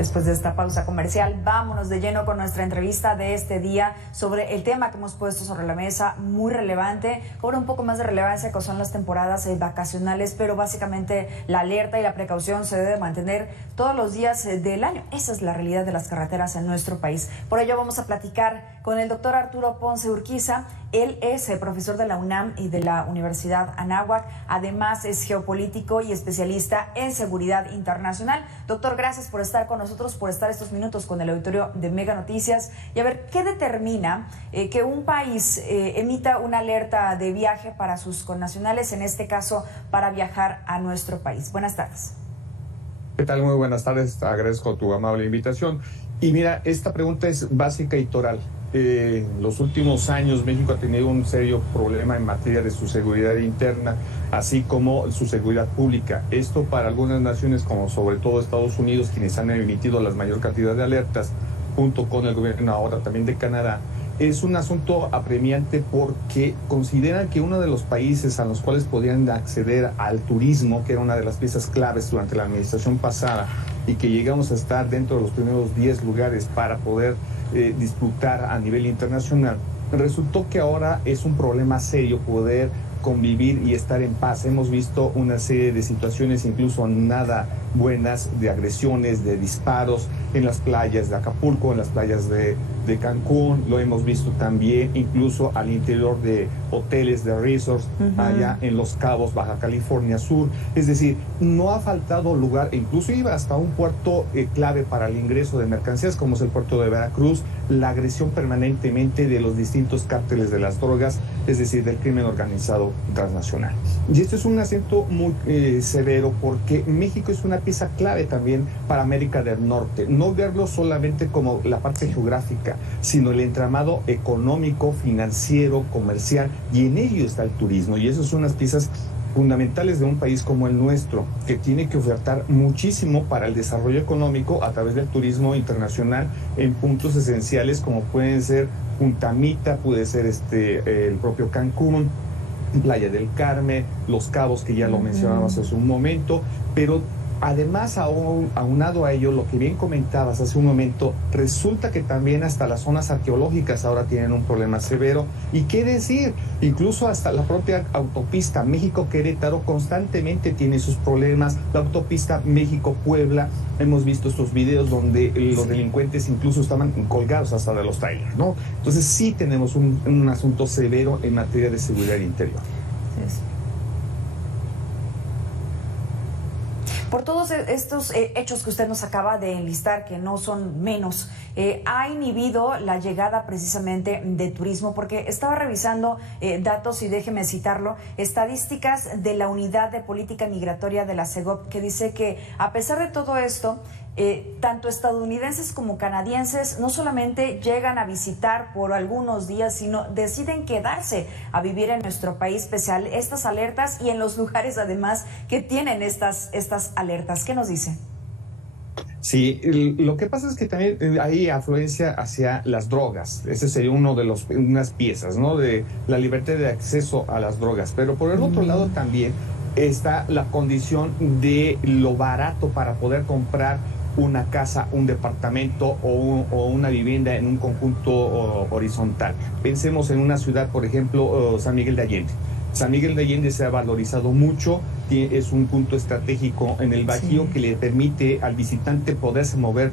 Después de esta pausa comercial, vámonos de lleno con nuestra entrevista de este día sobre el tema que hemos puesto sobre la mesa, muy relevante, cobra un poco más de relevancia que son las temporadas vacacionales, pero básicamente la alerta y la precaución se debe mantener todos los días del año. Esa es la realidad de las carreteras en nuestro país. Por ello vamos a platicar con el doctor Arturo Ponce Urquiza. Él es profesor de la UNAM y de la Universidad Anáhuac. Además es geopolítico y especialista en seguridad internacional. Doctor, gracias por estar con nosotros, por estar estos minutos con el auditorio de Mega Noticias. Y a ver, ¿qué determina que un país emita una alerta de viaje para sus connacionales, en este caso para viajar a nuestro país? Buenas tardes. ¿Qué tal? Muy buenas tardes. Agradezco tu amable invitación. Y mira, esta pregunta es básica y toral. En los últimos años México ha tenido un serio problema en materia de su seguridad interna, así como su seguridad pública. Esto para algunas naciones, como sobre todo Estados Unidos, quienes han emitido la mayor cantidad de alertas, junto con el gobierno ahora también de Canadá, es un asunto apremiante porque consideran que uno de los países a los cuales podían acceder al turismo, que era una de las piezas claves durante la administración pasada, y que llegamos a estar dentro de los primeros 10 lugares para poder disfrutar a nivel internacional, resultó que ahora es un problema serio poder convivir y estar en paz. Hemos visto una serie de situaciones incluso nada buenas, de agresiones, de disparos en las playas de Acapulco, en las playas de Cancún. Lo hemos visto también incluso al interior de hoteles, de resorts, allá en Los Cabos, Baja California Sur. Es decir, no ha faltado lugar, incluso iba hasta un puerto clave para el ingreso de mercancías, como es el puerto de Veracruz, la agresión permanentemente de los distintos cárteles de las drogas, es decir, del crimen organizado transnacional. Y esto es un acento muy severo porque México es una pieza clave también para América del Norte. No verlo solamente como la parte geográfica, sino el entramado económico, financiero, comercial, y en ello está el turismo. Y eso son unas piezas fundamentales de un país como el nuestro, que tiene que ofertar muchísimo para el desarrollo económico a través del turismo internacional en puntos esenciales como pueden ser Punta Mita, puede ser el propio Cancún, Playa del Carmen, Los Cabos, que ya lo mencionamos hace un momento, pero además, aunado a ello, lo que bien comentabas hace un momento, resulta que también hasta las zonas arqueológicas ahora tienen un problema severo. ¿Y qué decir? Incluso hasta la propia autopista México-Querétaro constantemente tiene sus problemas. La autopista México-Puebla, hemos visto estos videos donde los delincuentes incluso estaban colgados hasta de los trailers, ¿no? Entonces sí tenemos un asunto severo en materia de seguridad interior. Sí. Por todos estos hechos que usted nos acaba de enlistar, que no son menos, ha inhibido la llegada precisamente de turismo, porque estaba revisando datos, y déjeme citarlo, estadísticas de la Unidad de Política Migratoria de la SEGOP, que dice que a pesar de todo esto, tanto estadounidenses como canadienses no solamente llegan a visitar por algunos días, sino deciden quedarse a vivir en nuestro país pese a estas alertas y en los lugares además que tienen estas alertas. ¿Qué nos dice? Sí, lo que pasa es que también hay afluencia hacia las drogas. Ese sería unas piezas, ¿no? De la libertad de acceso a las drogas. Pero por el otro lado también está la condición de lo barato para poder comprar una casa, un departamento o una vivienda en un conjunto horizontal. Pensemos en una ciudad, por ejemplo, San Miguel de Allende. San Miguel de Allende se ha valorizado mucho, es un punto estratégico en el Bajío que le permite al visitante poderse mover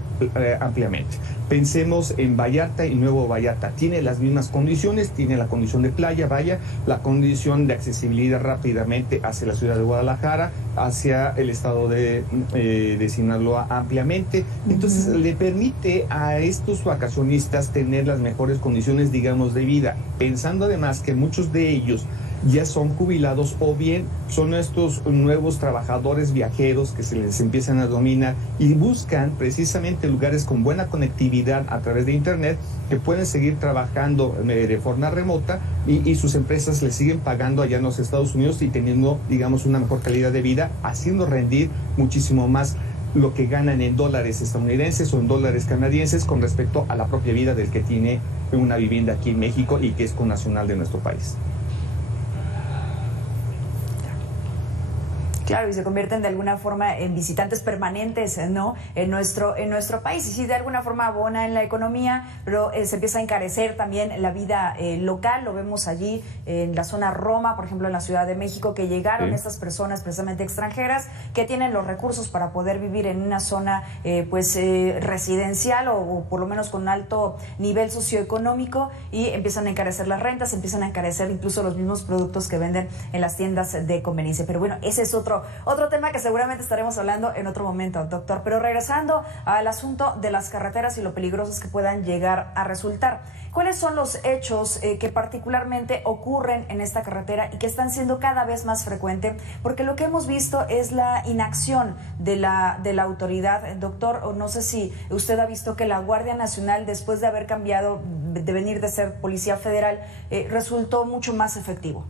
ampliamente. Pensemos en Vallarta y Nuevo Vallarta. Tiene las mismas condiciones, tiene la condición de playa, la condición de accesibilidad rápidamente hacia la ciudad de Guadalajara, hacia el estado de Sinaloa ampliamente. Entonces le permite a estos vacacionistas tener las mejores condiciones, digamos, de vida, pensando además que muchos de ellos ya son jubilados o bien son estos nuevos trabajadores viajeros que se les empiezan a dominar y buscan precisamente lugares con buena conectividad a través de internet, que pueden seguir trabajando de forma remota y sus empresas les siguen pagando allá en los Estados Unidos y teniendo, digamos, una mejor calidad de vida, haciendo rendir muchísimo más lo que ganan en dólares estadounidenses o en dólares canadienses con respecto a la propia vida del que tiene una vivienda aquí en México y que es connacional de nuestro país. Claro, y se convierten de alguna forma en visitantes permanentes, ¿no? En nuestro país. Y sí, de alguna forma abona en la economía, pero se empieza a encarecer también la vida local. Lo vemos allí en la zona Roma, por ejemplo, en la Ciudad de México, que llegaron estas personas precisamente extranjeras que tienen los recursos para poder vivir en una zona residencial o por lo menos con alto nivel socioeconómico, y empiezan a encarecer las rentas, empiezan a encarecer incluso los mismos productos que venden en las tiendas de conveniencia. Pero bueno, ese es otro tema que seguramente estaremos hablando en otro momento, doctor. Pero regresando al asunto de las carreteras y lo peligrosas que puedan llegar a resultar, ¿cuáles son los hechos que particularmente ocurren en esta carretera y que están siendo cada vez más frecuentes? Porque lo que hemos visto es la inacción de la autoridad, doctor. O no sé si usted ha visto que la Guardia Nacional, después de haber cambiado, de venir de ser Policía Federal, resultó mucho más efectivo.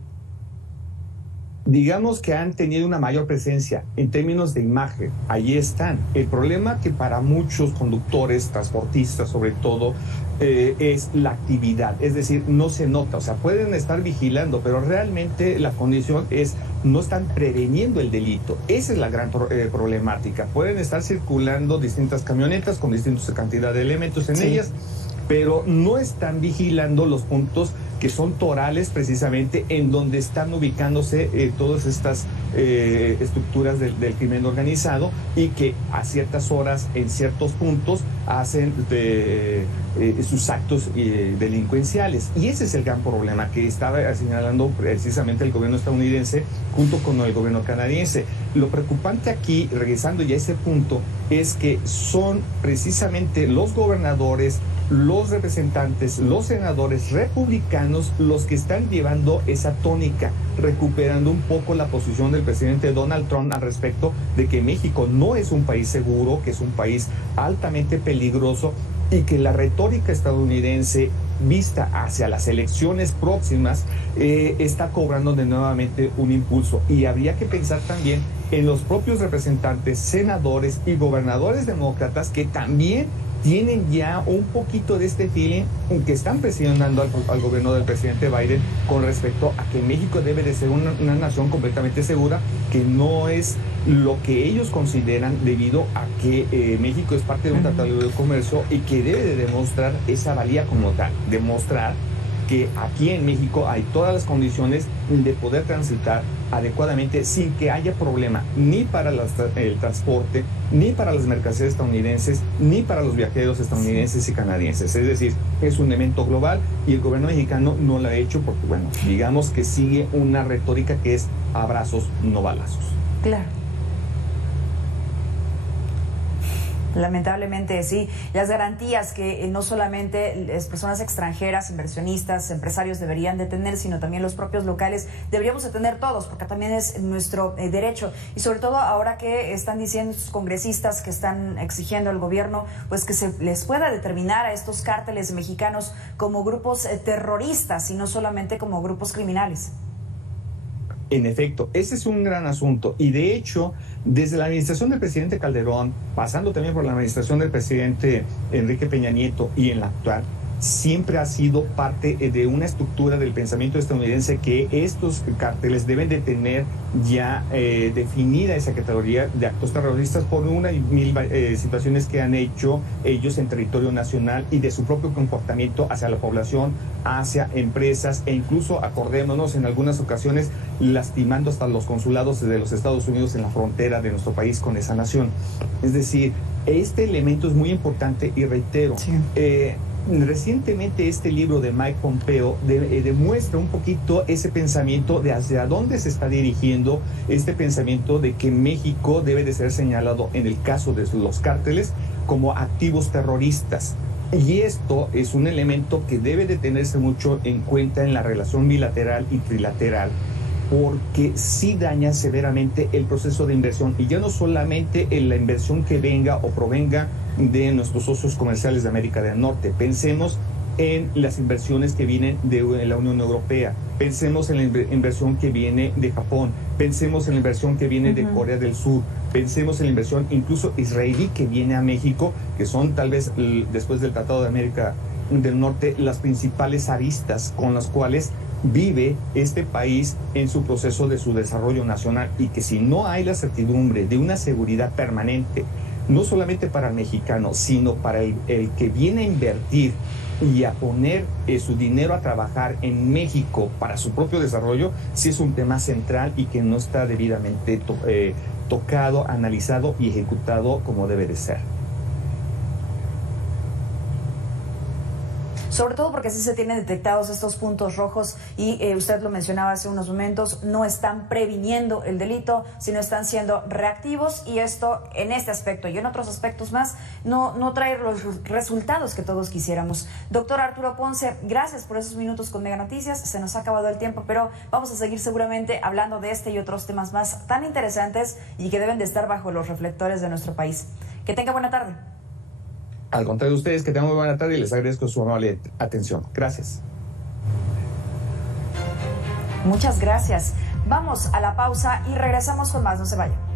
Digamos que han tenido una mayor presencia en términos de imagen. Ahí están. El problema que para muchos conductores, transportistas sobre todo, es la actividad. Es decir, no se nota. O sea, pueden estar vigilando, pero realmente la condición es no están preveniendo el delito. Esa es la gran problemática. Pueden estar circulando distintas camionetas con distintas cantidad de elementos en ellas, pero no están vigilando los puntos que son torales, precisamente en donde están ubicándose todas estas estructuras del crimen organizado, y que a ciertas horas, en ciertos puntos, hacen sus actos delincuenciales. Y ese es el gran problema que estaba señalando precisamente el gobierno estadounidense junto con el gobierno canadiense. Lo preocupante aquí, regresando ya a ese punto, es que son precisamente los gobernadores, los representantes, los senadores republicanos los que están llevando esa tónica, recuperando un poco la posición del presidente Donald Trump al respecto de que México no es un país seguro, que es un país altamente peligroso, y que la retórica estadounidense vista hacia las elecciones próximas está cobrando de nuevamente un impulso. Y habría que pensar también en los propios representantes, senadores y gobernadores demócratas que también tienen ya un poquito de este feeling, que están presionando al gobierno del presidente Biden con respecto a que México debe de ser una nación completamente segura, que no es lo que ellos consideran, debido a que México es parte de un tratado de comercio y que debe de demostrar esa valía como tal, demostrar que aquí en México hay todas las condiciones de poder transitar adecuadamente sin que haya problema ni para el transporte, ni para las mercancías estadounidenses, ni para los viajeros estadounidenses y canadienses. Es decir, es un evento global y el gobierno mexicano no lo ha hecho porque, bueno, digamos que sigue una retórica que es abrazos, no balazos. Claro. Lamentablemente sí, las garantías que no solamente las personas extranjeras, inversionistas, empresarios deberían de tener, sino también los propios locales deberíamos de tener todos, porque también es nuestro derecho. Y sobre todo ahora que están diciendo estos congresistas que están exigiendo al gobierno, pues que se les pueda determinar a estos cárteles mexicanos como grupos terroristas y no solamente como grupos criminales. En efecto, ese es un gran asunto, y de hecho, desde la administración del presidente Calderón, pasando también por la administración del presidente Enrique Peña Nieto y en la actual, siempre ha sido parte de una estructura del pensamiento estadounidense que estos cárteles deben de tener ya definida esa categoría de actos terroristas por una y mil situaciones que han hecho ellos en territorio nacional y de su propio comportamiento hacia la población, hacia empresas, e incluso, acordémonos, en algunas ocasiones lastimando hasta los consulados de los Estados Unidos en la frontera de nuestro país con esa nación. Es decir, este elemento es muy importante, y reitero, recientemente este libro de Mike Pompeo demuestra un poquito ese pensamiento de hacia dónde se está dirigiendo este pensamiento de que México debe de ser señalado, en el caso de los cárteles, como activos terroristas. Y esto es un elemento que debe de tenerse mucho en cuenta en la relación bilateral y trilateral, porque sí daña severamente el proceso de inversión, y ya no solamente en la inversión que venga o provenga de nuestros socios comerciales de América del Norte. Pensemos en las inversiones que vienen de la Unión Europea, pensemos en la inversión que viene de Japón, pensemos en la inversión que viene de Corea del Sur, pensemos en la inversión incluso israelí que viene a México, que son tal vez, después del Tratado de América del Norte, las principales aristas con las cuales vive este país en su proceso de su desarrollo nacional, y que si no hay la certidumbre de una seguridad permanente, no solamente para el mexicano, sino para el que viene a invertir y a poner su dinero a trabajar en México para su propio desarrollo, sí es un tema central y que no está debidamente tocado, analizado y ejecutado como debe de ser. Sobre todo porque sí se tienen detectados estos puntos rojos y usted lo mencionaba hace unos momentos, no están previniendo el delito, sino están siendo reactivos, y esto en este aspecto y en otros aspectos más no trae los resultados que todos quisiéramos. Doctor Arturo Ponce, gracias por esos minutos con Mega Noticias. Se nos ha acabado el tiempo, pero vamos a seguir seguramente hablando de este y otros temas más tan interesantes y que deben de estar bajo los reflectores de nuestro país. Que tenga buena tarde. Al contrario de ustedes, que tengan muy buena tarde y les agradezco su amable atención. Gracias. Muchas gracias. Vamos a la pausa y regresamos con más. No se vayan.